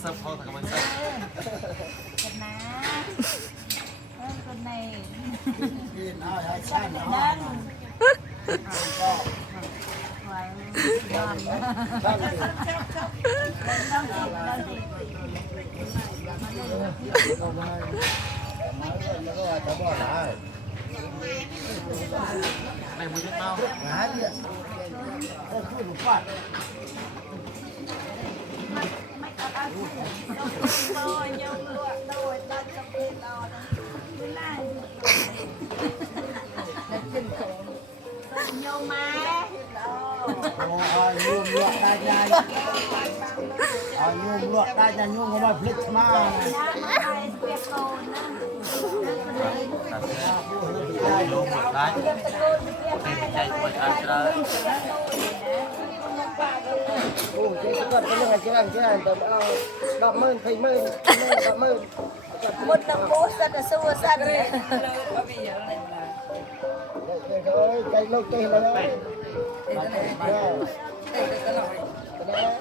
เสิร์ฟเขาทำไมเสิร์ฟ กันนะคนใน กินเอาให้ชั้นเอา นั่น ก็ ไว้นอน ชั้นสิ ต้องจิบแล้วสิ เอาไว้มาเรื่องแล้วก็จะบ่ได้ ในมือยึดเมา หาเนี่ยก็คือหนูปัด ไม่เอาเอาขึ้นโดยยงลวดโดยตัดสเปรย์ต่อนะไม่ไล่แล้วขึ้นของยงมา โอ้ยยุ่มลวกได้ไงเอายุ่มลวกได้จะยุ่มก็ได้พลิกมา น้ำมาไปเปียกโคนนะ ตัดเสื้อโยงหมดได้เป็นใจตัวชาชรา โอ้เจ๊ก็เป็นเรื่องเจ๊แต่เอาดอกมื่นพีมื่นดอกมื่น หมดน้ำโบ๊ทสัตว์สู้สัตว์เลย เอ้ยใจลูกใจเลย เด็กตลอด